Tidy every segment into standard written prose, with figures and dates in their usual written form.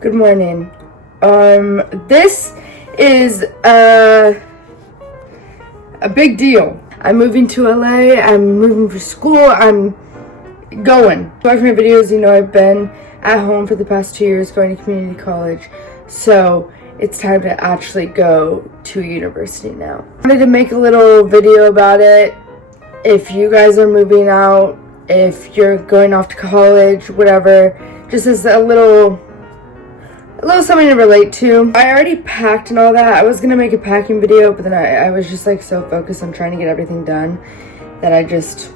Good morning. This is a big deal. I'm moving to LA. I'm moving for school. I'm going. Watch my videos, you know I've been at home for the past 2 years going to community college. So it's time to actually go to university now. I wanted to make a little video about it. If you guys are moving out, if you're going off to college, whatever, just as a little something to relate to. I already packed and all that. I was gonna make a packing video, but then I was just like so focused on trying to get everything done that I just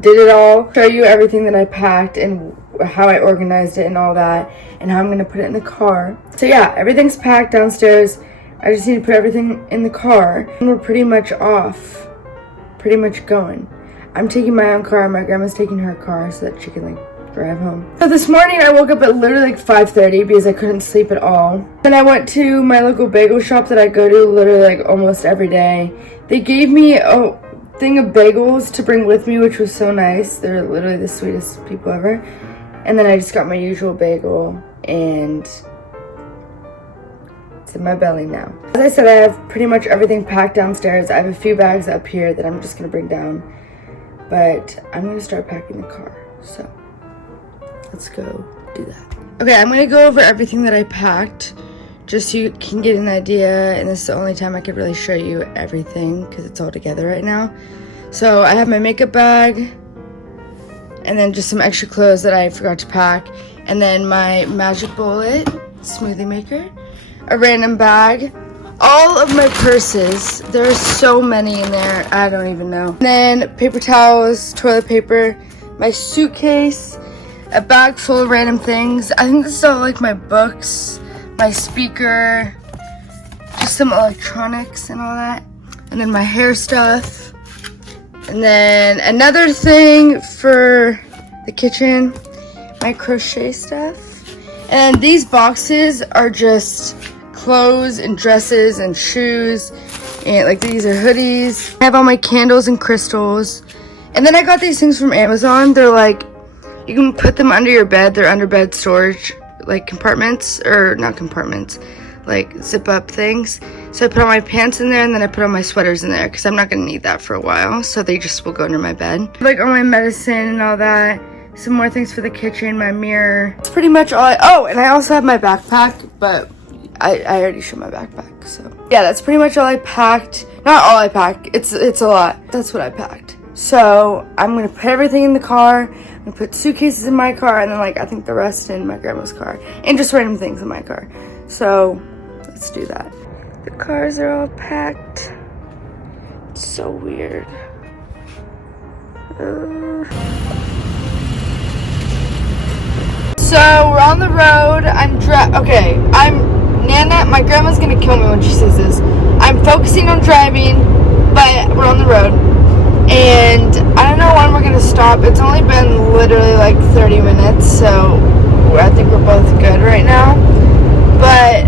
did it all. Show you everything that I packed and how I organized it and all that, and how I'm gonna put it in the car. So yeah, everything's packed downstairs. I just need to put everything in the car. And we're pretty much off. Pretty much going. I'm taking my own car, my grandma's taking her car so that she can like drive home. So this morning I woke up at literally like 5:30 because I couldn't sleep at all. Then I went to my local bagel shop that I go to literally like almost every day. They gave me a thing of bagels to bring with me, which was so nice. They're literally the sweetest people ever. And then I just got my usual bagel and it's in my belly now. As I said, I have pretty much everything packed downstairs. I have a few bags up here that I'm just gonna bring down, but I'm gonna start packing the car. So let's go do that. Okay, I'm gonna go over everything that I packed just so you can get an idea, and this is the only time I could really show you everything because it's all together right now. So I have my makeup bag, and then just some extra clothes that I forgot to pack, and then my magic bullet smoothie maker, a random bag, all of my purses. There's so many in there, I don't even know. And then paper towels, toilet paper, my suitcase, a bag full of random things. I think this is all like my books, my speaker, just some electronics and all that. And then my hair stuff. And then another thing for the kitchen, my crochet stuff. And these boxes are just clothes and dresses and shoes. And like these are hoodies. I have all my candles and crystals. And then I got these things from Amazon. They're like, you can put them under your bed. They're under bed storage, like compartments, or not compartments, like zip up things. So I put all my pants in there, and then I put all my sweaters in there because I'm not gonna need that for a while. So they just will go under my bed. Like all my medicine and all that. Some more things for the kitchen, my mirror. That's pretty much all oh, and I also have my backpack, but I already showed my backpack. So yeah, that's pretty much all I packed. Not all I packed. It's a lot. That's what I packed. So I'm gonna put everything in the car. I'm gonna put suitcases in my car, and then like I think the rest in my grandma's car, and just random things in my car. So let's do that. The cars are all packed. It's so weird. So we're on the road. Nana, my grandma's gonna kill me when she sees this. I'm focusing on driving, but we're on the road. And I don't know when we're gonna stop. It's only been literally like 30 minutes, so I think we're both good right now. But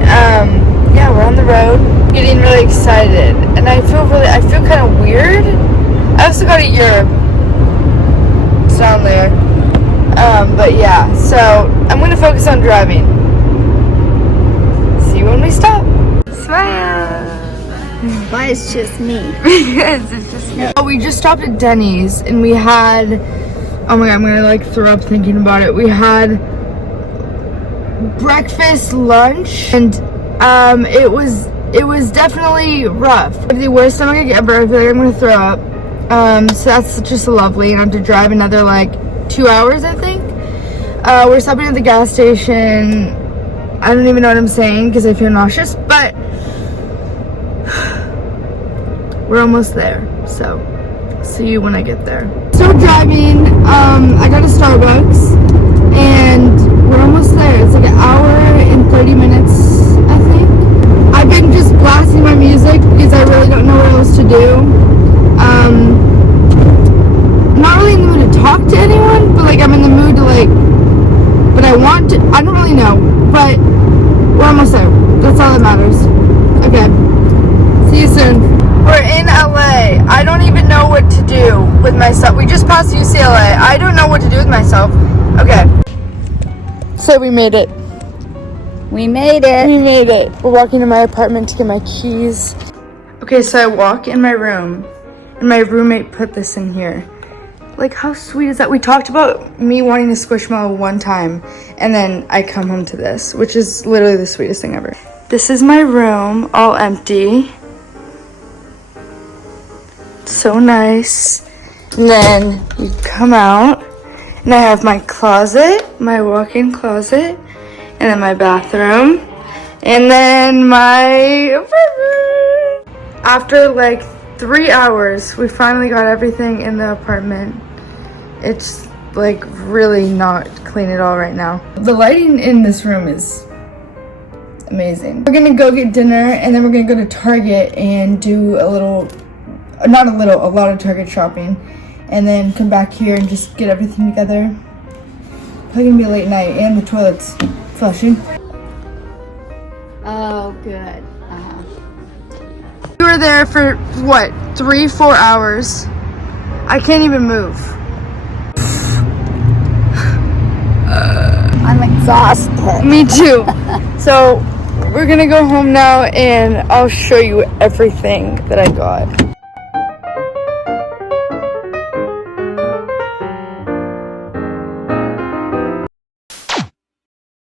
yeah, we're on the road, getting really excited, and I feel kind of weird. I also got a Europe. It's down there. But yeah, so I'm gonna focus on driving. See you when we stop. Smile. Why it's just me? Because it's just me. Oh, we just stopped at Denny's and we had, oh my god, I'm gonna like throw up thinking about it. We had breakfast, lunch, and it was definitely rough. The worst stomach ever. I feel like I'm gonna throw up. So that's just lovely, and I have to drive another like 2 hours, I think. We're stopping at the gas station. I don't even know what I'm saying because I feel nauseous, but we're almost there, so see you when I get there. Still driving. I got a Starbucks, and we're almost there. It's like an hour and 30 minutes, I think. I've been just blasting my music because I really don't know what else to do. I'm not really in the mood to talk to anyone, but like I'm in the mood to like, but I want to, I don't really know, but we're almost there. That's all that matters. Okay, see you soon. We're in LA. I don't even know what to do with myself. We just passed UCLA. I don't know what to do with myself. Okay. So we made it. We made it. We made it. We're walking to my apartment to get my keys. Okay, so I walk in my room, and my roommate put this in here. Like, how sweet is that? We talked about me wanting a Squishmallow one time, and then I come home to this, which is literally the sweetest thing ever. This is my room, all empty. So nice. And then you come out, and I have my closet, my walk-in closet, and then my bathroom, and then my apartment. After like 3 hours, we finally got everything in the apartment. It's like really not clean at all right now. The lighting in this room is amazing. We're gonna go get dinner, and then we're gonna go to Target and do a lot of Target shopping, and then come back here and just get everything together. Probably gonna be a late night, and the toilet's flushing. Oh, good. We were there for what, 3-4 hours. I can't even move. I'm exhausted. Me too. So we're gonna go home now, and I'll show you everything that I got.